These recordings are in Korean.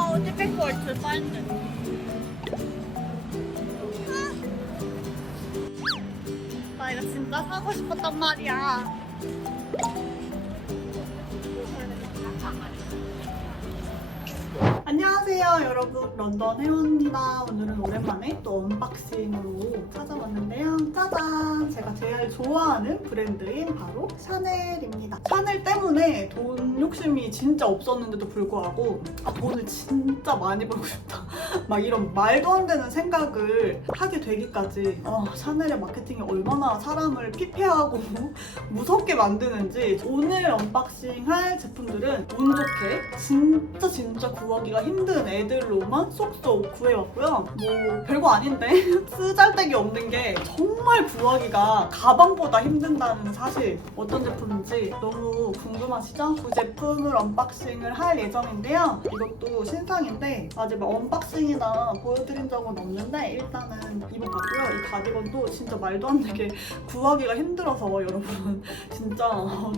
어디 백월트 빨리. 나 이거 진짜 사고 싶었단 말이야. 안녕하세요 여러분, 런던 혜원입니다. 오늘은 오랜만에 또 언박싱으로 찾아왔는데요. 짜잔! 제가 제일 좋아하는 브랜드인 바로 샤넬입니다. 샤넬 때문에 돈 욕심이 진짜 없었는데도 불구하고 돈을 진짜 많이 벌고 싶다 막 이런 말도 안 되는 생각을 하게 되기까지 샤넬의 마케팅이 얼마나 사람을 피폐하고 무섭게 만드는지. 오늘 언박싱할 제품들은 운 좋게 진짜 구하기가 힘든 애들로만 쏙쏙 구해왔고요. 뭐 별거 아닌데 쓰잘데기 없는 게 정말 구하기가 가방보다 힘든다는 사실. 어떤 제품인지 너무 궁금하시죠? 그 제품을 언박싱을 할 예정인데요. 이것도 신상인데 아직 막 언박싱이나 보여드린 적은 없는데 일단은 입어봤고요. 이 가디건도 진짜 말도 안 되게 구하기가 힘들어서 여러분 진짜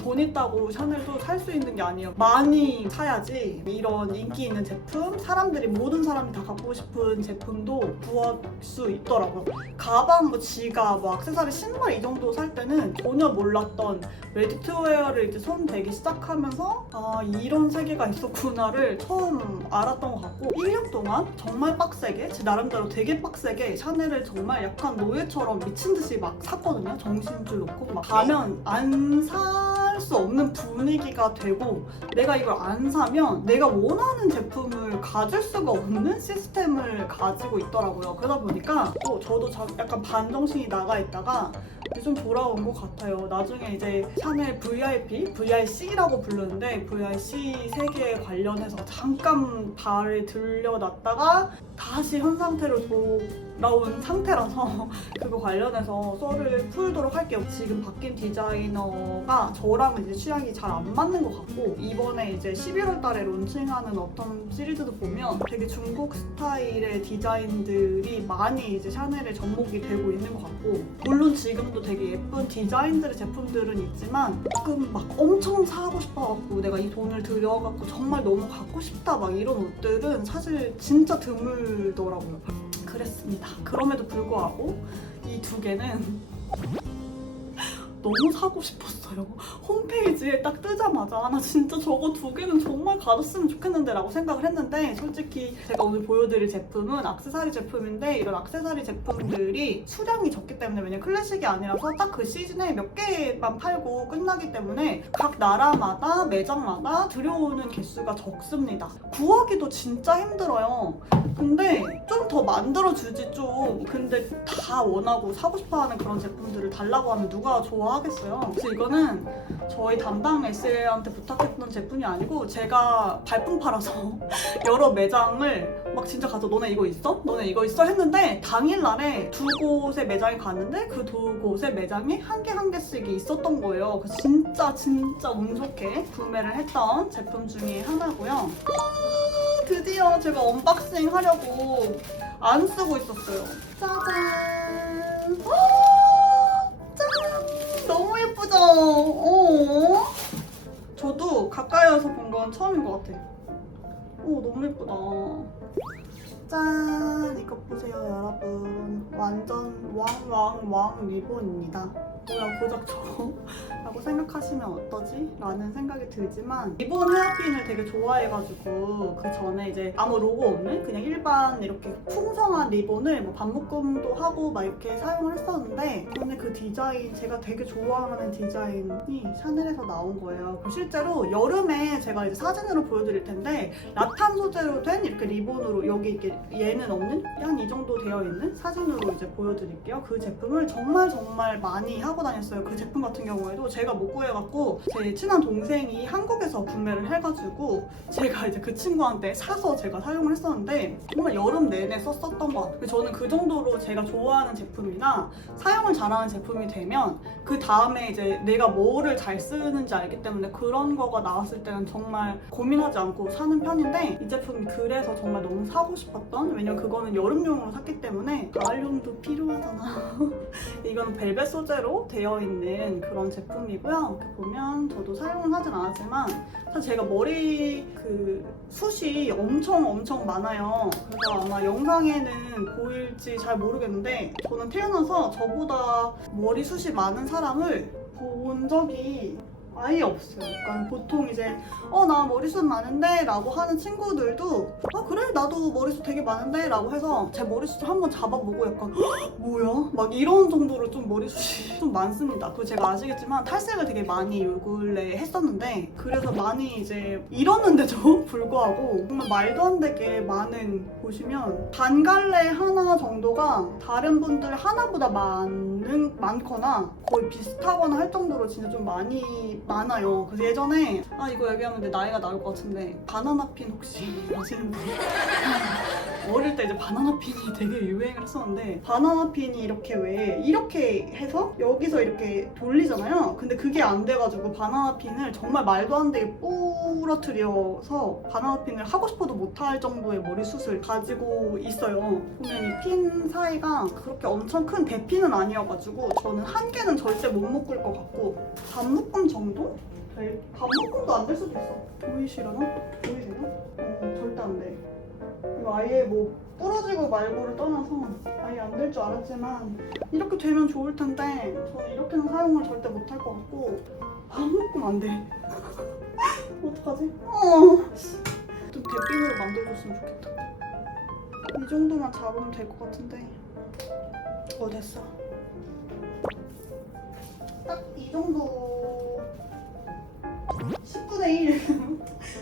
돈 있다고 샤넬도 살 수 있는 게 아니에요. 많이 사야지 이런 인기 있는 제품, 사람들이 모든 사람이 다 갖고 싶은 제품도 구할 수 있더라고요. 가방, 뭐 지갑, 뭐 액세서리, 신발 이 정도 살 때는 전혀 몰랐던 레디투웨어를 이제 손 대기 시작하면서 이런 세계가 있었구나를 처음 알았던 것 같고, 1년 동안 정말 빡세게, 제 나름대로 되게 빡세게 샤넬을 정말 약간 노예처럼 미친 듯이 막 샀거든요. 정신줄 놓고 막 가면 안 살 수 없는 분위기가 되고, 내가 이걸 안 사면 내가 원하는 제품을 가질 수가 없는 시스템을 가지고 있더라고요. 그러다 보니까 저도 약간 반정신이 나가 있다가 좀 돌아온 것 같아요. 나중에 이제 샤넬 VIP, VIC라고 부르는데 VIC 세계에 관련해서 잠깐 발을 들려놨다가 다시 현 상태로 돌아온 상태라서 그거 관련해서 썰을 풀도록 할게요. 지금 바뀐 디자이너가 저랑 이제 취향이 잘 안 맞는 것 같고, 이번에 이제 11월 달에 론칭하는 어떤 시리즈도 보면 되게 중국 스타일의 디자인들이 많이 이제 샤넬에 접목이 되고 있는 것 같고, 물론 지금도 되게 예쁜 디자인들의 제품들은 있지만 조금 막 엄청 사고 싶어갖고 내가 이 돈을 들여갖고 정말 너무 갖고 싶다 막 이런 옷들은 사실 진짜 드물더라고요. 그랬습니다. 그럼에도 불구하고 이 두 개는 너무 사고 싶었어요. 홈페이지에 딱 뜨자마자 나 진짜 저거 두 개는 정말 가졌으면 좋겠는데 라고 생각을 했는데, 솔직히 제가 오늘 보여드릴 제품은 액세서리 제품인데 이런 액세서리 제품들이 수량이 적기 때문에, 왜냐면 클래식이 아니라서 딱 그 시즌에 몇 개만 팔고 끝나기 때문에 각 나라마다 매장마다 들여오는 개수가 적습니다. 구하기도 진짜 힘들어요. 근데 좀 더 만들어주지 좀. 근데 다 원하고 사고 싶어하는 그런 제품들을 달라고 하면 누가 좋아하겠어요. 그래서 이거는 저희 담당 SL한테 부탁했던 제품이 아니고 제가 발품 팔아서 여러 매장을 막 진짜 가서 너네 이거 있어? 너네 이거 있어? 했는데 당일날에 두 곳의 매장에 갔는데 그 두 곳의 매장에 한 개 한 개씩이 있었던 거예요. 그래서 진짜 운 좋게 구매를 했던 제품 중에 하나고요. 드디어 제가 언박싱 하려고 안 쓰고 있었어요. 짜잔! 짠! 너무 예쁘죠? 저도 가까이 와서 본 건 처음인 것 같아. 너무 예쁘다. 짠! 이거 보세요 여러분. 완전 왕 리본입니다. 뭐야 고작 저거? 라고 생각하시면 어떠지? 라는 생각이 들지만, 리본 헤어핀을 되게 좋아해가지고 그 전에 이제 아무 로고 없는 그냥 일반 이렇게 풍성한 리본을 뭐 반묶음도 하고 막 이렇게 사용을 했었는데, 근데 그 디자인, 제가 되게 좋아하는 디자인이 샤넬에서 나온 거예요. 실제로 여름에 제가 이제 사진으로 보여드릴 텐데 라탄 소재로 된 이렇게 리본으로, 여기 이렇게 얘는 없는 한 이 정도 되어 있는 사진으로 이제 보여드릴게요. 그 제품을 정말 많이 하고 다녔어요. 그 제품 같은 경우에도 제가 못 구해갖고 제 친한 동생이 한국에서 구매를 해가지고 제가 이제 그 친구한테 사서 제가 사용을 했었는데 정말 여름 내내 썼었던 것 같아요. 저는 그 정도로 제가 좋아하는 제품이나 사용을 잘하는 제품이 되면 그 다음에 이제 내가 뭐를 잘 쓰는지 알기 때문에 그런 거가 나왔을 때는 정말 고민하지 않고 사는 편인데, 샀는데 이 제품이 그래서 정말 너무 사고 싶었던, 왜냐면 그거는 여름용으로 샀기 때문에 가을용도 필요하잖아. 이건 벨벳 소재로 되어 있는 그런 제품이고요. 이렇게 보면 저도 사용은 하진 않았지만 사실 제가 머리 그 숱이 엄청 많아요. 그래서 아마 영상에는 보일지 잘 모르겠는데 저는 태어나서 저보다 머리숱이 많은 사람을 본 적이 아예 없어요. 그러니까 보통 이제 나 머리숱 많은데 라고 하는 친구들도 그래 나도 머리숱 되게 많은데 라고 해서 제 머리숱을 한번 잡아보고 약간 뭐야? 막 이런 정도로 좀 머리숱이 좀 많습니다. 그리고 제가 아시겠지만 탈색을 되게 많이 요 근래 했었는데 그래서 많이 이제 잃었는데도 불구하고 정말 말도 안 되게 많은, 보시면 반갈래 하나 정도가 다른 분들 하나보다 많거나 거의 비슷하거나 할 정도로 진짜 좀 많아요. 그래서 예전에 이거 얘기하면 내 나이가 나올 것 같은데 바나나핀 혹시 아시는 분? 어릴 때 이제 바나나핀이 되게 유행을 했었는데 바나나핀이 이렇게 왜 이렇게 해서 여기서 이렇게 돌리잖아요. 근데 그게 안 돼가지고 바나나핀을 정말 말도 안 되게 부러뜨려서 바나나핀을 하고 싶어도 못할 정도의 머리숱을 가지고 있어요. 보면 이 핀 사이가 그렇게 엄청 큰 대핀은 아니어가지고 저는 한 개는 절대 못 묶을 것 같고 반묶음 정도? 반묶음도 안 될 수도 있어. 보이시려나? 보이세요? 절대 안 돼. 이거 아예 뭐 부러지고 말고를 떠나서 아예 안 될 줄 알았지만 이렇게 되면 좋을 텐데 저는 이렇게는 사용을 절대 못할 것 같고 반묶음 안 돼. 어떡하지? 좀 대핀으로 만들어줬으면 좋겠다. 이 정도만 잡으면 될 것 같은데 됐어. 딱 이 정도 10분의 1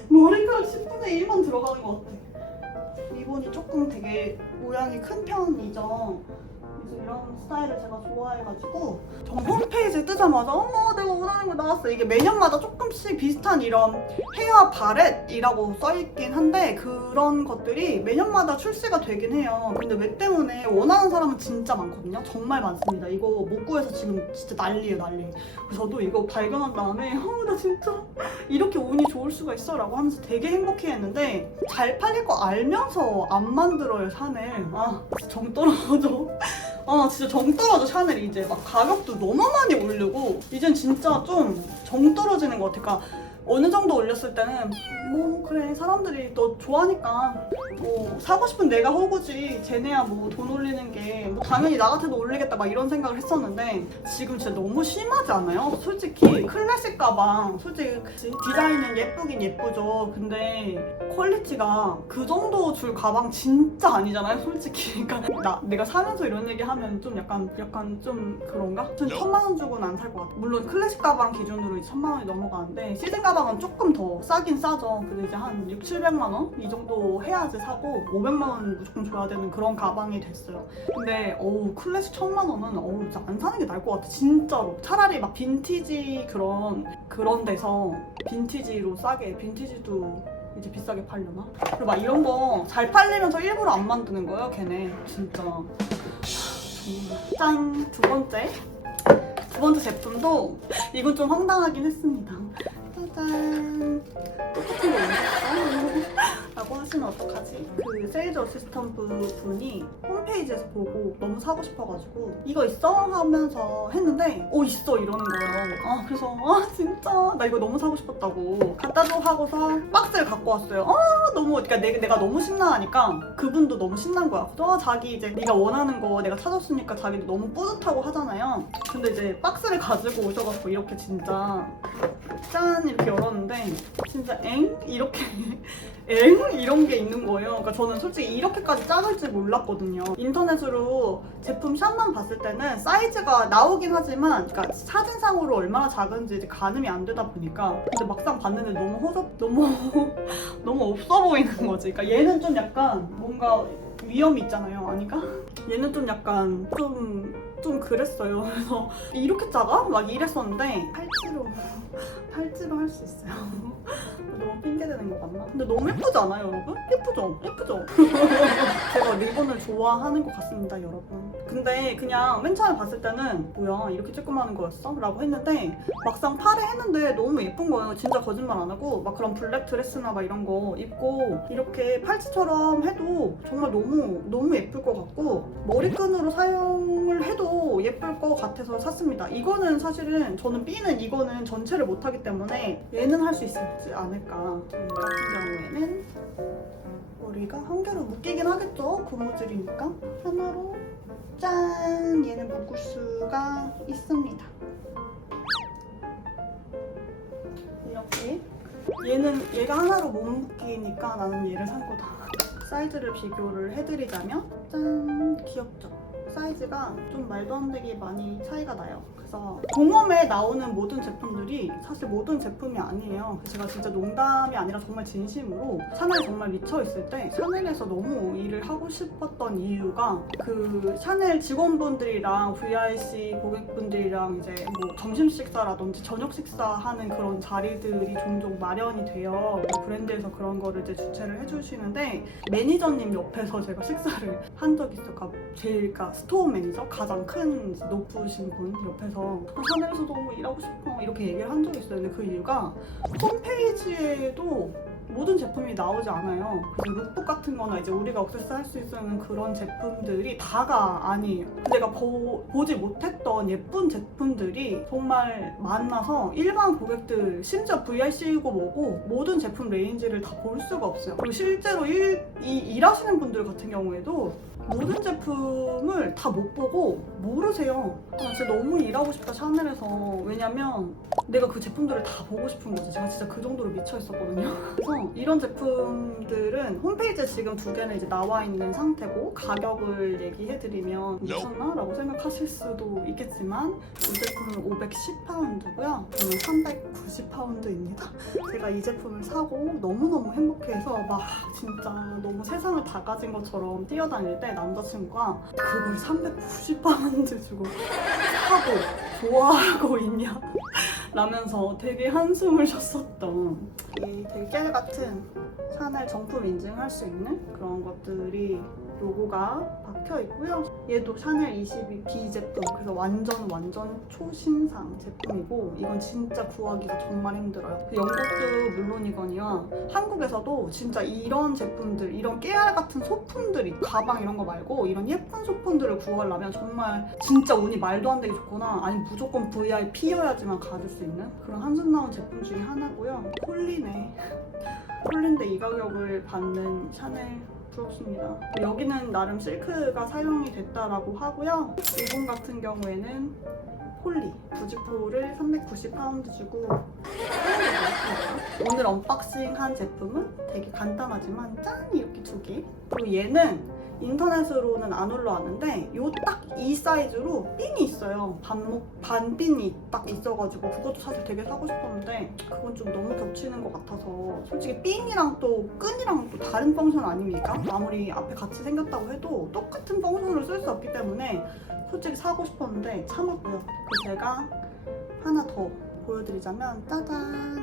머리카락 10분의 1만 들어가는 것 같아. 리본이 조금 되게 모양이 큰 편이죠. 그래서 이런 스타일을 제가 좋아해가지고 정 홈페이지 뜨자마자 내가 원하는 거 나왔어. 이게 매년마다 조금씩 비슷한 이런 헤어 바렛이라고 써있긴 한데 그런 것들이 매년마다 출시가 되긴 해요. 근데 왜 때문에 원하는 사람은 진짜 많거든요. 정말 많습니다. 이거 못 구해서 지금 진짜 난리예요, 난리. 그래서 저도 이거 발견한 다음에 나 진짜 이렇게 운이 좋을 수가 있어 라고 하면서 되게 행복해했는데 잘 팔릴 거 알면서 안 만들어요, 샤넬. 정 떨어져. 진짜 정 떨어져, 샤넬이. 이제 막 가격도 너무 많이 오르고 이젠 진짜 좀 정 떨어지는 것 같아. 그러니까 어느 정도 올렸을 때는 그래 사람들이 너 좋아하니까 사고 싶은 내가 호구지, 쟤네야 돈 올리는 게 당연히 나 같아도 올리겠다 막 이런 생각을 했었는데 지금 진짜 너무 심하지 않아요? 솔직히 클래식 가방 솔직히 디자인은 예쁘긴 예쁘죠. 근데 퀄리티가 그 정도 줄 가방 진짜 아니잖아요, 솔직히. 그러니까 내가 사면서 이런 얘기 하면 좀 약간 좀 그런가? 전 1000만 원 주고는 안 살 것 같아. 물론 클래식 가방 기준으로 1000만 원이 넘어가는데 시즌 가방은 조금 더 싸긴 싸죠. 근데 이제 한 600~700만 원? 이 정도 해야지 사고 500만 원 무조건 줘야 되는 그런 가방이 됐어요. 근데 클래식 1000만 원은 진짜 안 사는 게 나을 것 같아, 진짜로. 차라리 막 빈티지 그런 데서 빈티지로 싸게, 빈티지도 이제 비싸게 팔려나? 그리고 막 이런 거 잘 팔리면서 일부러 안 만드는 거예요, 걔네. 진짜. 짠! 두 번째 제품도 이건 좀 황당하긴 했습니다. 짜잔! 똑같은 거 올렸어? 라고 하시면 어떡하지? 그 세일즈 어시스턴트 분이 홈페이지에서 보고 너무 사고 싶어가지고 이거 있어? 하면서 했는데 있어 이러는 거예요. 그래서 진짜 나 이거 너무 사고 싶었다고 갖다 줘 하고서 박스를 갖고 왔어요. 그러니까 내가 너무 신나하니까 그분도 너무 신난 거야. 자기 이제 네가 원하는 거 내가 찾았으니까 자기도 너무 뿌듯하고 하잖아요. 근데 이제 박스를 가지고 오셔갖고 이렇게 진짜 짠 이렇게 열었는데 진짜 이렇게 이런 게 있는 거예요. 그러니까 저는 솔직히 이렇게까지 작을 줄 몰랐거든요. 인터넷으로 제품 샷만 봤을 때는 사이즈가 나오긴 하지만 그러니까 사진상으로 얼마나 작은지 이제 가늠이 안 되다 보니까 근데 막상 봤는데 너무 없어 보이는 거지. 그러니까 얘는 좀 약간 뭔가 위험이 있잖아요. 아닌가? 얘는 좀 약간 좀 좀 그랬어요. 그래서 이렇게 작아? 막 이랬었는데 팔찌로 할 수 있어요. 너무 핑계대는 거 같나? 근데 너무 예쁘지 않아요, 여러분? 예쁘죠? 예쁘죠? 제가 리본을 좋아하는 것 같습니다, 여러분. 근데 그냥 맨 처음에 봤을 때는 뭐야, 이렇게 조그마한 거였어? 라고 했는데 막상 팔에 했는데 너무 예쁜 거예요. 진짜 거짓말 안 하고 막 그런 블랙 드레스나 막 이런 거 입고 이렇게 팔찌처럼 해도 정말 너무 예쁠 것 같고 머리끈으로 사용을 해도 예쁠 것 같아서 샀습니다. 이거는 사실은 저는 B는 이거는 전체를 못하기 때문에 얘는 할 수 있지 않을까. 같은 경우에는 머리가 한 개로 묶이긴 하겠죠? 고무줄이니까. 하나로 짠! 얘는 묶을 수가 있습니다. 이렇게. 얘가 하나로 못 묶이니까 나는 얘를 산 거다. 사이즈를 비교를 해드리자면 짠! 귀엽죠? 사이즈가 좀 말도 안 되게 많이 차이가 나요. 그래서 공홈에 나오는 모든 제품들이 사실 모든 제품이 아니에요. 제가 진짜 농담이 아니라 정말 진심으로 샤넬 정말 미쳐있을 때 샤넬에서 너무 일을 하고 싶었던 이유가 그 샤넬 직원분들이랑 VIC 고객분들이랑 이제 뭐 점심 식사라든지 저녁 식사하는 그런 자리들이 종종 마련이 돼요. 브랜드에서 그런 거를 이제 주최를 해주시는데 매니저님 옆에서 제가 식사를 한 적이 있어요. 그러니까 스토어 매니저 가장 큰 높으신 분 옆에서 샤넬에서 너무 일하고 싶어 이렇게 얘기를 한 적이 있어요. 근데 그 이유가 홈페이지에도 모든 제품이 나오지 않아요. 그래서 룩북 같은 거나 이제 우리가 액세스 할 수 있는 그런 제품들이 다가 아니에요. 내가 보지 못했던 예쁜 제품들이 정말 많아서 일반 고객들 심지어 VIC이고 뭐고 모든 제품 레인지를 다 볼 수가 없어요. 그리고 실제로 일하시는 분들 같은 경우에도 모든 제품을 다 못 보고 모르세요. 진짜 너무 일하고 싶다 샤넬에서. 왜냐면 내가 그 제품들을 다 보고 싶은 거지. 제가 진짜 그 정도로 미쳐 있었거든요. 그래서 이런 제품들은 홈페이지에 지금 2개는 이제 나와 있는 상태고 가격을 얘기해드리면 미쳤나? 라고 생각하실 수도 있겠지만 이 제품은 510파운드고요. 저는 390파운드입니다. 제가 이 제품을 사고 너무너무 행복해서 막 진짜 너무 세상을 다 가진 것처럼 뛰어다닐 때 남자친구가 그걸 390파운드 주고 사고 좋아하고 있냐? 라면서 되게 한숨을 쉬었었던 이 되게 깨알같은 샤넬 정품 인증할 수 있는 그런 것들이 로고가 박혀 있고요. 얘도 샤넬 22B 제품, 그래서 완전 초신상 제품이고 이건 진짜 구하기가 정말 힘들어요. 영국도 물론이거니와 한국에서도 진짜 이런 제품들, 이런 깨알 같은 소품들이 가방 이런 거 말고 이런 예쁜 소품들을 구하려면 정말 진짜 운이 말도 안 되게 좋거나 아니면 무조건 VIP여야지만 가질 수 있는 그런 한숨 나온 제품 중에 하나고요. 폴리네. 폴리인데 이 가격을 받는 샤넬 부럽습니다. 여기는 나름 실크가 사용이 됐다라고 하고요. 일본 같은 경우에는 폴리 부지포를 390파운드 주고 오늘 언박싱한 제품은 되게 간단하지만 짠! 이렇게 2개. 그리고 얘는 인터넷으로는 안 올라왔는데 요 딱 이 사이즈로 핀이 있어요. 반핀이 딱 있어가지고 그것도 사실 되게 사고 싶었는데 그건 좀 너무 겹치는 것 같아서 솔직히 핀이랑 또 끈이랑 또 다른 펑션 아닙니까? 아무리 앞에 같이 생겼다고 해도 똑같은 펑션을 쓸 수 없기 때문에 솔직히 사고 싶었는데 참았고요. 그래서 제가 하나 더 보여드리자면 짜잔!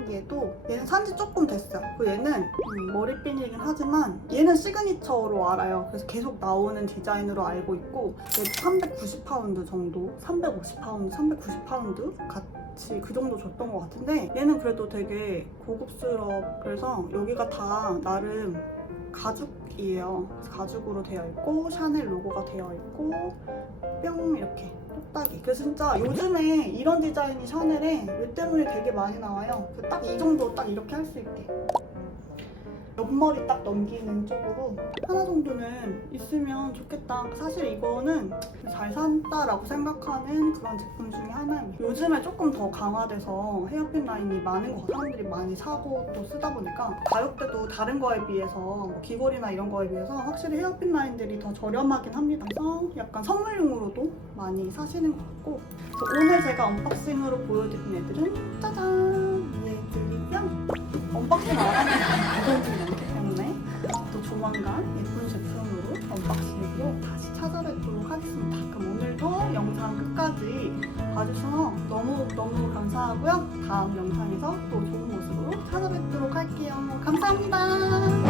얘는 산지 조금 됐어요. 그리고 얘는 머리핀이긴 하지만 얘는 시그니처로 알아요. 그래서 계속 나오는 디자인으로 알고 있고 얘도 390파운드 정도, 350파운드, 390파운드 같이 그 정도 줬던 것 같은데 얘는 그래도 되게 그래서 여기가 다 나름 가죽이에요. 그래서 가죽으로 되어 있고 샤넬 로고가 되어 있고 뿅 이렇게 똑딱이. 그래서 진짜 요즘에 이런 디자인이 샤넬에 왜 때문에 되게 많이 나와요. 딱 이 정도 딱 이렇게 할 수 있게. 옆머리 딱 넘기는 쪽으로 하나 정도는 있으면 좋겠다. 사실 이거는 잘 산다라고 생각하는 그런 제품 중에 하나입니다. 요즘에 조금 더 강화돼서 헤어핀 라인이 많은 것 같아요. 사람들이 많이 사고 또 쓰다 보니까 가격대도 다른 거에 비해서 뭐 귀걸이나 이런 거에 비해서 확실히 헤어핀 라인들이 더 저렴하긴 합니다. 그래서 약간 선물용으로도 많이 사시는 것 같고 오늘 제가 언박싱으로 보여드린 애들은 짜잔! 얘들이랑 언박싱 안 하는 제품들이 많기 때문에 또 조만간 예쁜 제품으로 언박싱으로 다시 찾아뵙도록 하겠습니다. 그럼 오늘도 영상 끝까지 봐주셔서 너무 감사하고요. 다음 영상에서 또 좋은 모습으로 찾아뵙도록 할게요. 감사합니다.